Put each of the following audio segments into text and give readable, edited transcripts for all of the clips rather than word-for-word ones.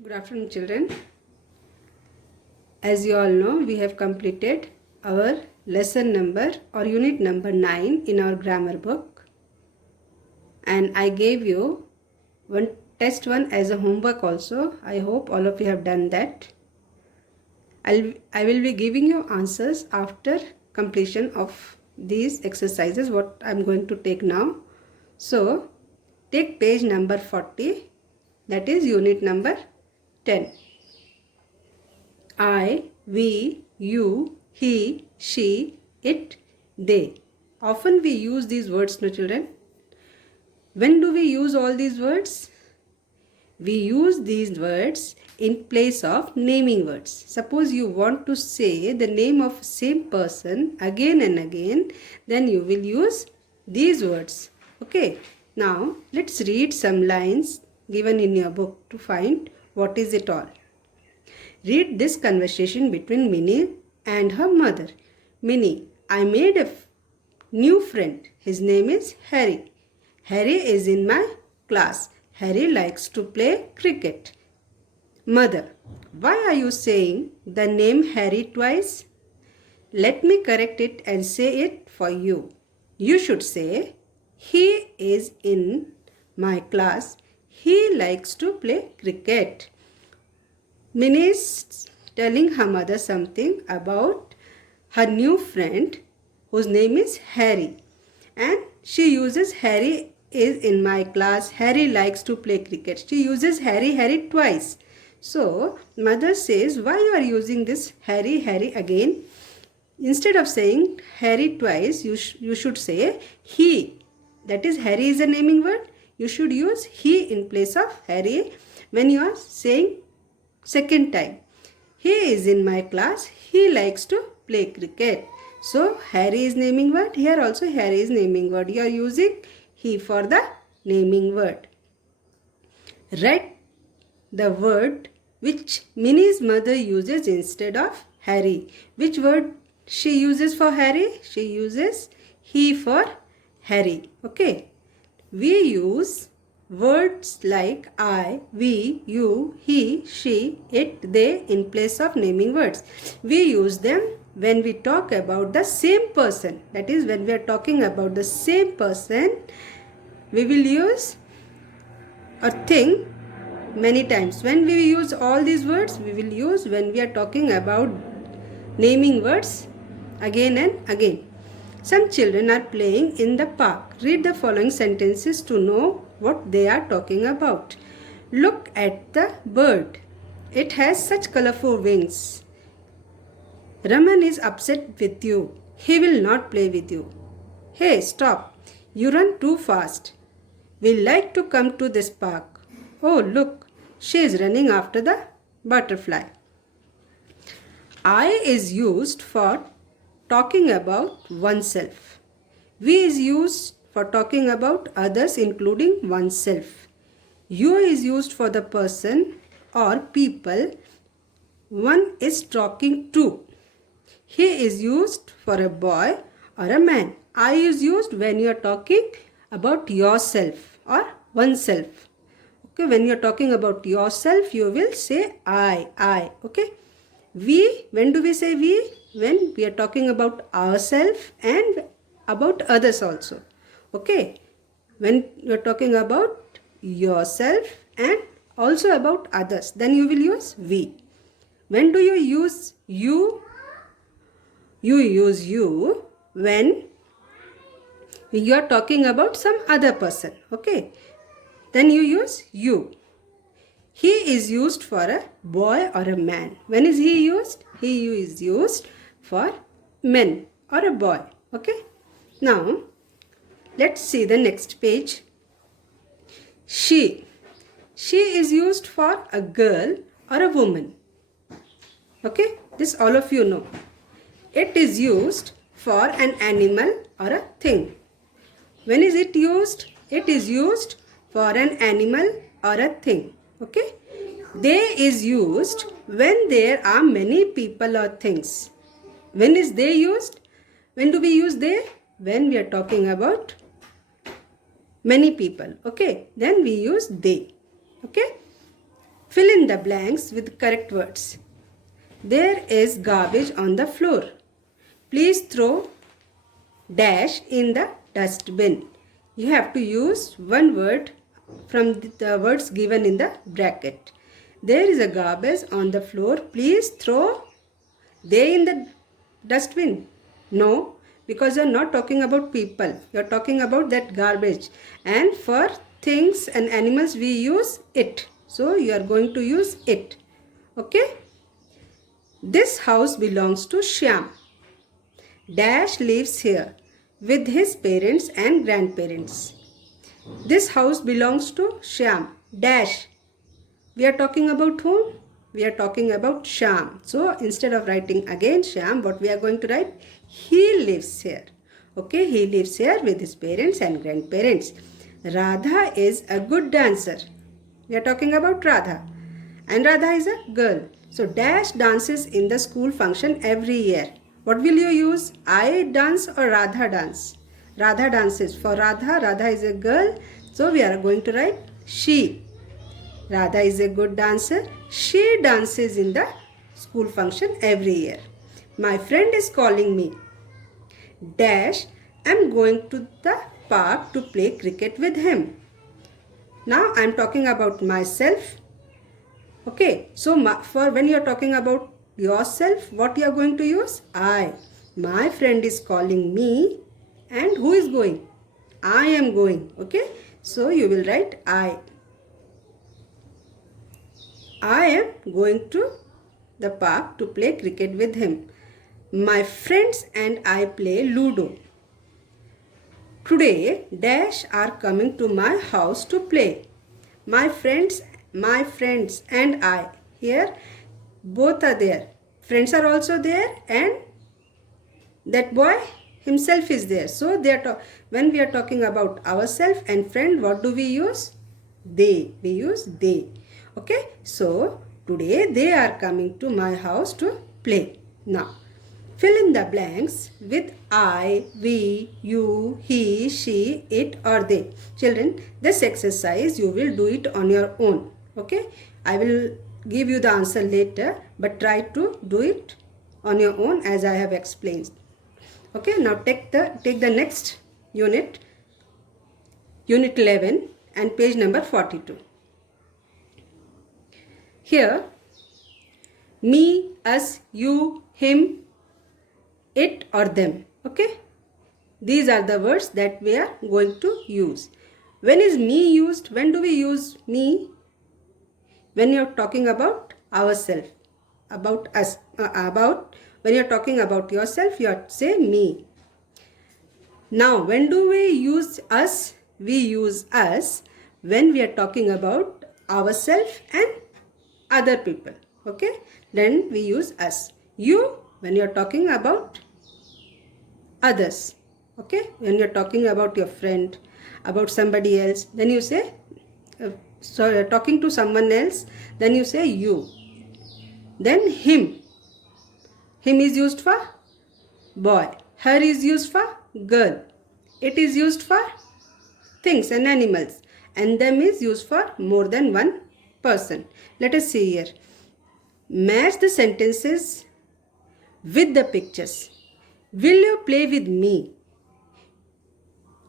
Good afternoon, children. As you all know, we have completed our lesson number or unit number 9 in our grammar book. And I gave you test 1 as a homework also. I hope all of you have done that. I will be giving you answers after completion of these exercises, what I am going to take now. So, take page number 40, that is unit number 10. I, we, you, he, she, it, they. Often we use these words, no children. When do we use all these words? We use these words in place of naming words. Suppose you want to say the name of same person again and again, then you will use these words. Okay. Now, let's read some lines given in your book to find what is it all. Read this conversation between Minnie and her mother. Minnie, I made a new friend. His name is Harry. Harry is in my class. Harry likes to play cricket. Mother, why are you saying the name Harry twice? Let me correct it and say it for you. You should say, he is in my class. He likes to play cricket. Minnie is telling her mother something about her new friend whose name is Harry. And she uses Harry is in my class. Harry likes to play cricket. She uses Harry twice. So, mother says, why you are using this Harry again? Instead of saying Harry twice, you should say he. That is, Harry is a naming word. You should use he in place of Harry when you are saying second time. He is in my class. He likes to play cricket. So, Harry is naming word. Here also Harry is naming word. You are using he for the naming word. Write the word which Minnie's mother uses instead of Harry. Which word she uses for Harry? She uses he for Harry. Okay. We use words like I, we, you, he, she, it, they in place of naming words. We use them when we talk about the same person. That is, when we are talking about the same person, we will use a thing many times. When we use all these words, we will use when we are talking about naming words again and again. Some children are playing in the park. Read the following sentences to know what they are talking about. Look at the bird. It has such colorful wings. Raman is upset with you. He will not play with you. Hey, stop. You run too fast. We like to come to this park. Oh, look. She is running after the butterfly. I is used for talking about oneself. We is used for talking about others including oneself. You is used for the person or people one is talking to. He is used for a boy or a man. I is used when you are talking about yourself or oneself. Okay, when you are talking about yourself, you will say I. Okay. We, when do we say we? When we are talking about ourselves and about others also. Okay. When you are talking about yourself and also about others, then you will use we. When do you use you? You use you when you are talking about some other person. Okay. Then you use you. He is used for a boy or a man. When is he used? He is used for men or a boy. Okay. Now, let's see the next page. She. She is used for a girl or a woman. Okay. This all of you know. It is used for an animal or a thing. When is it used? It is used for an animal or a thing. Okay. They is used when there are many people or things. When is they used? When do we use they? When we are talking about many people. Okay. Then we use they. Okay. Fill in the blanks with correct words. There is garbage on the floor. Please throw dash in the dustbin. You have to use one word from the words given in the bracket. There is a garbage on the floor. Please throw they in the dustbin. No, because you are not talking about people. You are talking about that garbage. And for things and animals we use it. So you are going to use it. Okay. This house belongs to Shyam. Dash lives here with his parents and grandparents. This house belongs to Shyam. Dash. We are talking about whom? We are talking about Shyam. So instead of writing again Shyam, what we are going to write? He lives here. Okay, he lives here with his parents and grandparents. Radha is a good dancer. We are talking about Radha. And Radha is a girl. So Dash dances in the school function every year. What will you use? I dance or Radha dance? Radha dances. For Radha, Radha is a girl. So we are going to write she. Radha is a good dancer. She dances in the school function every year. My friend is calling me. Dash, I'm going to the park to play cricket with him. Now I'm talking about myself. Okay, so for when you are talking about yourself, what you are going to use? I. My friend is calling me. And who is going? I am going. Okay, so you will write I. I am going to the park to play cricket with him. My friends and I play Ludo. Today, Dash are coming to my house to play. My friends and I. Here, both are there. Friends are also there and that boy himself is there. So, when we are talking about ourselves and friend, what do we use? They. We use they. Okay. So, today they are coming to my house to play. Now, fill in the blanks with I, we, you, he, she, it or they. Children, this exercise you will do it on your own. Okay. I will give you the answer later, but try to do it on your own as I have explained. Okay. Now take the next unit, unit 11 and page number 42. Here, me, us, you, him, it or them. Okay. These are the words that we are going to use. When is me used? When do we use me? When you are talking about ourselves, about us, when you are talking about yourself, you have to say me. Now, when do we use us? We use us when we are talking about ourselves and other people. Okay. Then we use us. You, when you are talking about others. Okay. When you are talking about your friend, about somebody else, then you say, talking to someone else, then you say you. Then him. Him is used for boy. Her is used for girl. It is used for things and animals. And them is used for more than one person. Let us see here. Match the sentences with the pictures. Will you play with me?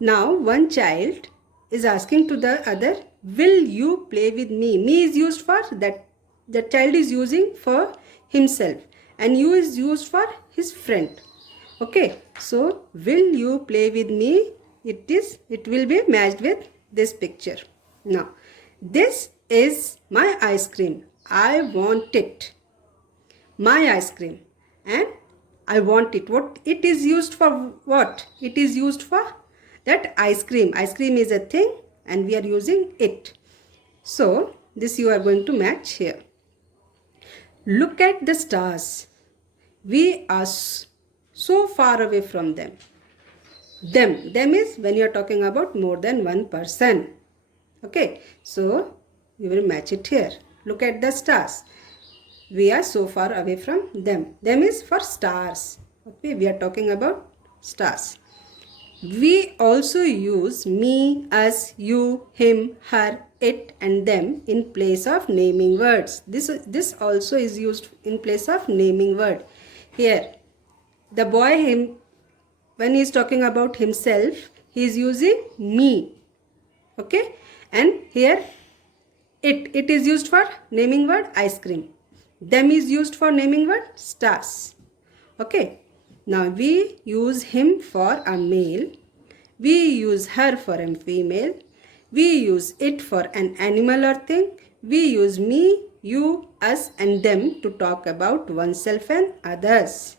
Now one child is asking to the other, will you play with me? Me is used for that. The child is using for himself and you is used for his friend. Okay. So will you play with me? It will be matched with this picture. Now this is my ice cream. I want it. My ice cream. And I want it. What it is used for? What? It is used for that ice cream. Ice cream is a thing and we are using it. So this you are going to match here. Look at the stars. We are so far away from them. Them is when you are talking about more than one person. Okay. So you will match it here. Look at the stars. We are so far away from them. Them is for stars. Okay. We are talking about stars. We also use me, us, you, him, her it and them in place of naming words. This also is used in place of naming word. Here, the boy, when he is talking about himself, he is using me. Okay, and here it is used for naming word ice cream. Them is used for naming word stars. Okay, now we use him for a male, we use her for a female, we use it for an animal or thing, we use me, you, us and them to talk about oneself and others.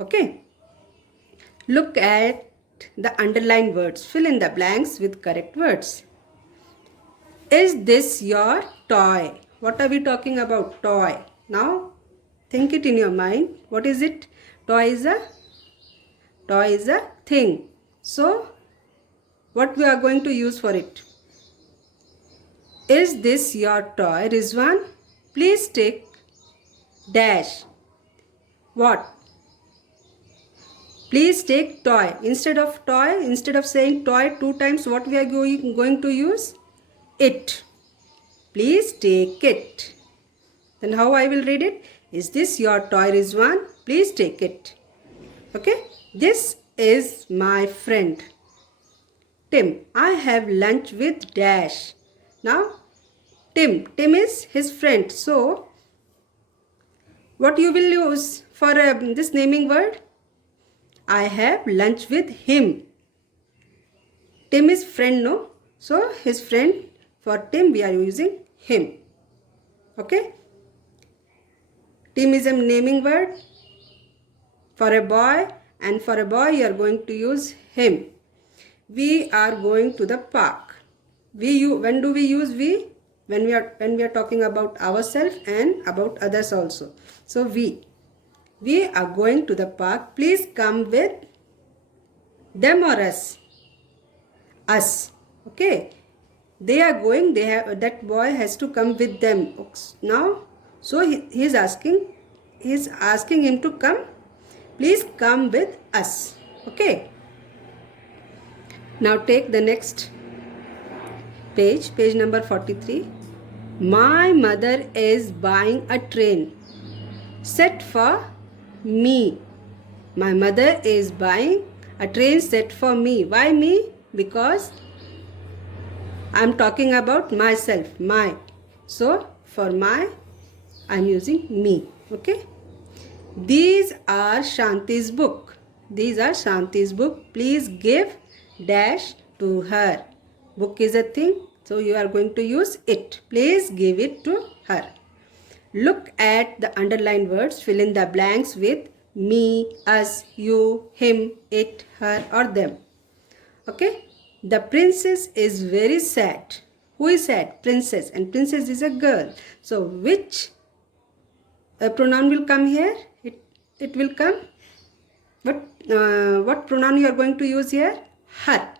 Okay, look at the underlined words. Fill in the blanks with correct words. Is this your toy? What are we talking about? Toy. Now think it in your mind. What is it? Toy is a thing. So what we are going to use for it? Is this your toy, Rizwan? Please take dash. What? Please take toy. Instead of saying toy 2 times, what we are going to use? It. Please take it. Then how I will read it? Is this your toy, Rizwan? Please take it. Okay. This is my friend Tim. I have lunch with dash. Now Tim is his friend. So what you will use for this naming word? I have lunch with him. Tim is friend, no? So his friend, for Tim we are using him. Okay. Tim is a naming word for a boy, and for a boy you are going to use him. We are going to the park. When do we use we? When we are talking about ourselves and about others also. So we are going to the park. Please come with them or us. Us. Okay. They are going. That boy has to come with them. Now, so he is asking him to come. Please come with us. Okay. Now take the next page number 43. My mother is buying a train set for me. My mother is buying a train set for me. Why me? Because I am talking about myself, my. So for my, I am using me. Okay. These are Shanti's book. These are Shanti's book. Please give dash to her. Book is a thing, so you are going to use it. Please give it to her. Look at the underlined words. Fill in the blanks with me, us, you, him, it, her or them. Okay. The princess is very sad. Who is sad? Princess. And princess is a girl. So which pronoun will come here? It will come. What pronoun you are going to use here? Her.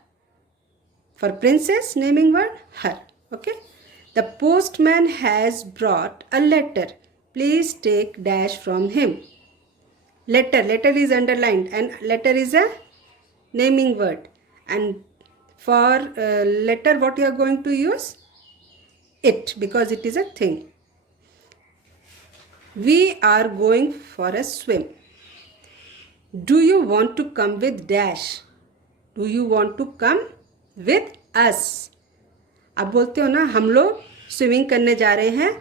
For princess, naming word, her. Okay. The postman has brought a letter. Please take dash from him. Letter is underlined, and letter is a naming word. And for letter, what you are going to use? It, because it is a thing. We are going for a swim. Do you want to come with dash? Do you want to come with us? अब बोलते हो ना, हम लोग swimming करने जा रहे हैं,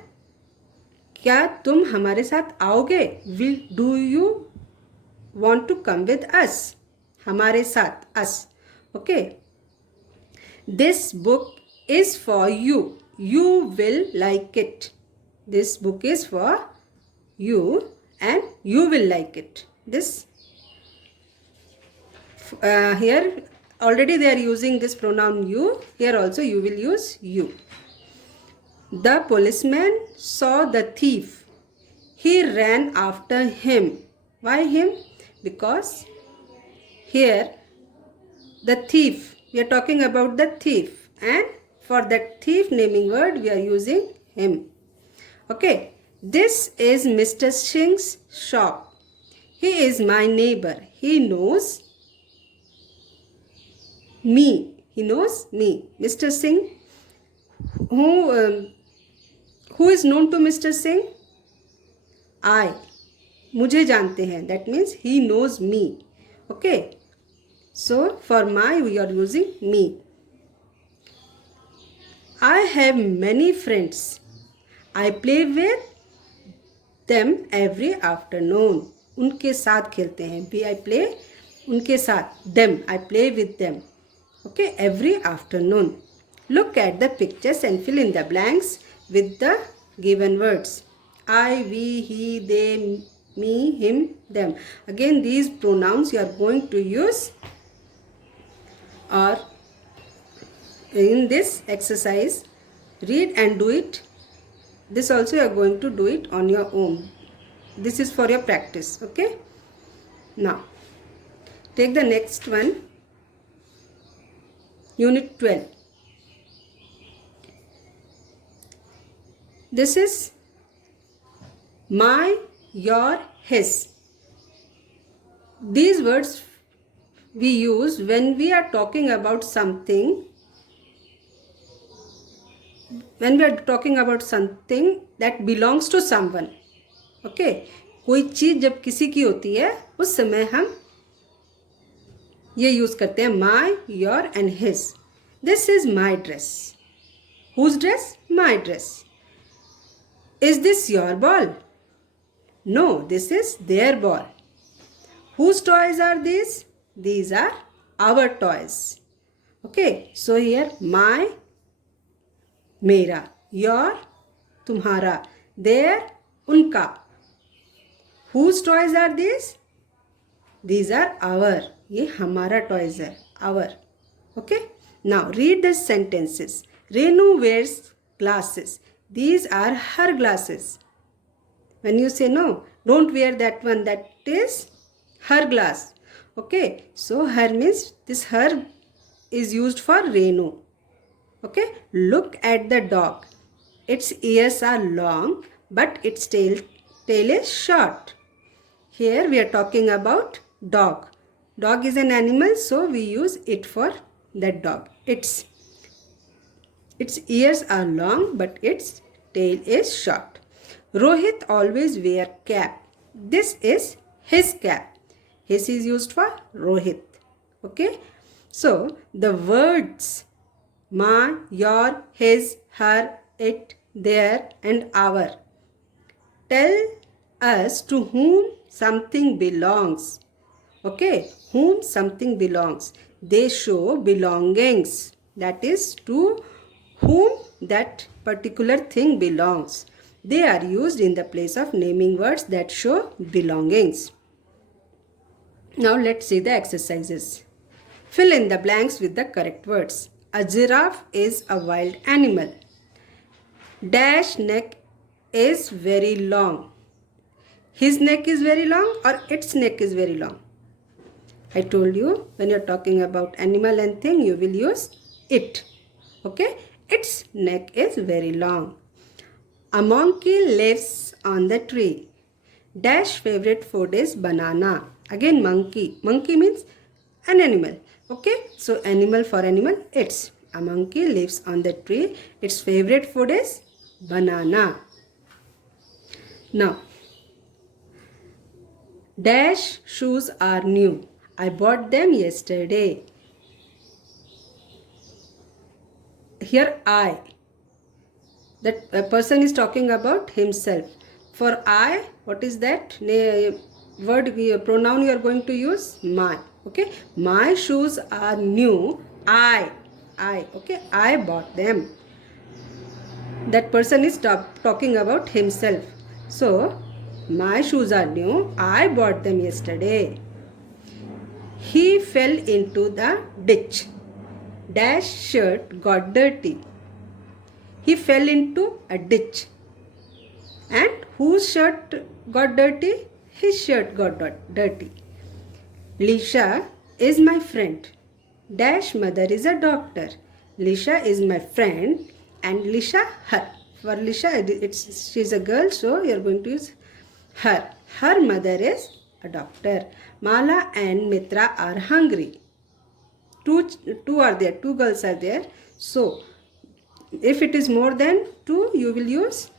क्या तुम हमारे साथ आओगे? Do you want to come with us? हमारे साथ, us. Okay. This book is for you. You will like it. This book is for you and you will like it. This here already they are using this pronoun you. Here also you will use you. The policeman saw the thief. He ran after him. Why him? Because here the thief, we are talking about the thief, and for that thief naming word we are using him. Okay. This is Mr. Singh's shop. He is my neighbor. He knows me. He knows me. Mr. Singh, who is known to Mr. Singh? I. मुझे जानते हैं. That means he knows me. Okay. So for my we are using me. I have many friends. I play with them every afternoon. उनके साथ खेलते हैं. I play उनके साथ. Them. I play with them. Okay. Every afternoon. Look at the pictures and fill in the blanks with the given words. I, we, he, they, me, him, them. Again, these pronouns you are going to use or in this exercise. Read and do it. This also you are going to do it on your own. This is for your practice. Okay. Now, take the next one. Unit 12. This is my, your, his. These words we use when we are talking about something. When we are talking about something that belongs to someone. Okay. कोई चीज़ जब किसी की होती है उस समय हम ये यूज़ करते हैं my, your and his. This is my dress. Whose dress? My dress. Is this your ball? No, this is their ball. Whose toys are these? These are our toys. Okay, so here my, मेरा, your, तुम्हारा, their, उनका. Whose toys are these? These are our. ये हमारा toys है, our. Okay, now read the sentences. Renu wears glasses. These are her glasses. When you say no, don't wear that one. That is her glass. Okay. So her means this her is used for Renu. Okay. Look at the dog. Its ears are long, but its tail is short. Here we are talking about dog. Dog is an animal, so we use it for that dog. Its ears are long, but its tail is short. Rohit always wear cap. This is his cap. His is used for Rohit. Okay. So the words my, your, his, her, it, their and our tell us to whom something belongs. Okay. Whom something belongs. They show belongings. That is to whom that particular thing belongs. They are used in the place of naming words that show belongings. Now let's see the exercises. Fill in the blanks with the correct words. A giraffe is a wild animal. Dash neck is very long. His neck is very long or its neck is very long. I told you when you're talking about animal and thing you will use it. Okay. Its neck is very long. A monkey lives on the tree. Dash favorite food is banana. Again monkey. Monkey means an animal. Okay. So animal for animal. Its. A monkey lives on the tree. Its favorite food is banana. Now. Dash shoes are new. I bought them yesterday. Here I. That person is talking about himself. For I, what is that? Word, pronoun you are going to use? My. Okay. My shoes are new. I. Okay. I bought them. That person is talking about himself. So, my shoes are new. I bought them yesterday. He fell into the ditch. Dash shirt got dirty. He fell into a ditch. And whose shirt got dirty? His shirt got dirty. Lisha is my friend. Dash mother is a doctor. Lisha is my friend and Lisha her. For Lisha, she's a girl, so you're going to use her. Her mother is a doctor. Mala and Mitra are hungry. Two are there. Two girls are there. So, If it is more than 2, you will use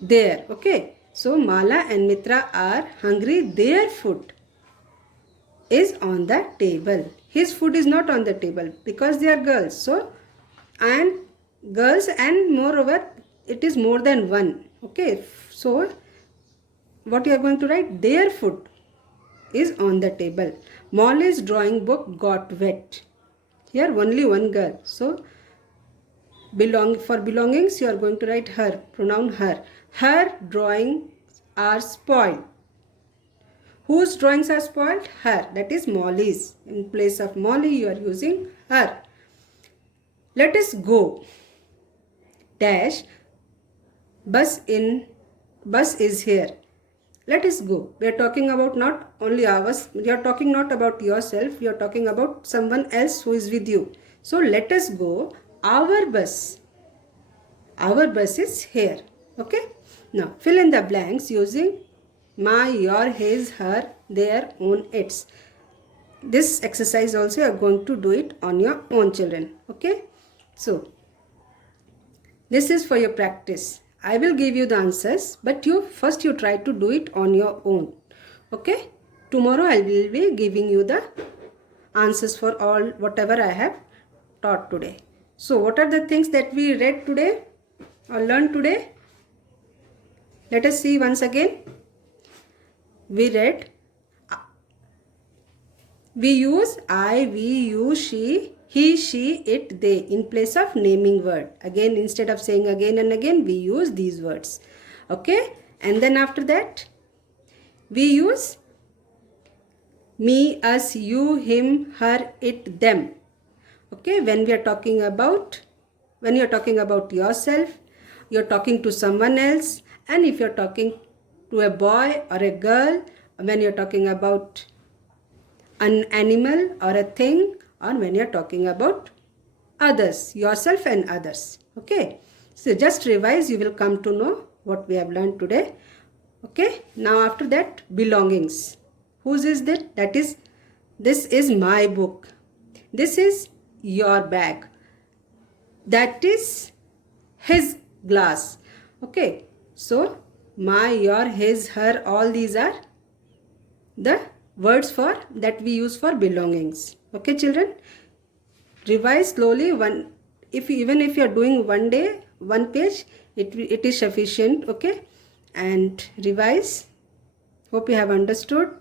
there. Okay. So Mala and Mitra are hungry. Their food is on the table. His food is not on the table because they are girls. So, and girls, and moreover it is more than one. Okay. So what you are going to write? Their food is on the table. Molly's drawing book got wet. Here only one girl. So for belongings you are going to write her, pronoun her. Her drawings are spoiled. Whose drawings are spoiled? Her. That is Molly's. In place of Molly you are using her. Let us go. Dash. Bus is here. Let us go. We are talking about not only ours. We are talking not about yourself. We are talking about someone else who is with you. So let us go. Our bus. Our bus is here. Okay. Now fill in the blanks using my, your, his, her, their, own, its. This exercise also you are going to do it on your own, children. Okay. So this is for your practice. I will give you the answers, but you try to do it on your own. Okay. Tomorrow I will be giving you the answers for all whatever I have taught today. So what are the things that we read today or learned today? Let us see once again. We read, we use I, we, you, she, he, she, it, they in place of naming word. Again, instead of saying again and again, we use these words. Okay. And then after that, we use me, us, you, him, her, it, them. Okay. When you are talking about yourself, you're talking to someone else. And if you're talking to a boy or a girl, when you're talking about an animal or a thing, or when you're talking about others, yourself and others. Okay. So just revise, you will come to know what we have learned today. Okay. Now after that, belongings. Whose is that? That is, this is my book. This is your bag. That is his glass. Okay. So my, your, his, her, all these are the words for that we use for belongings. Okay, children. Revise slowly. Even if you are doing one day, one page, it is sufficient. Okay, and revise. Hope you have understood.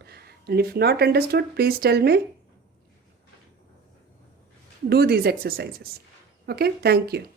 And if not understood, please tell me. Do these exercises. Okay, thank you.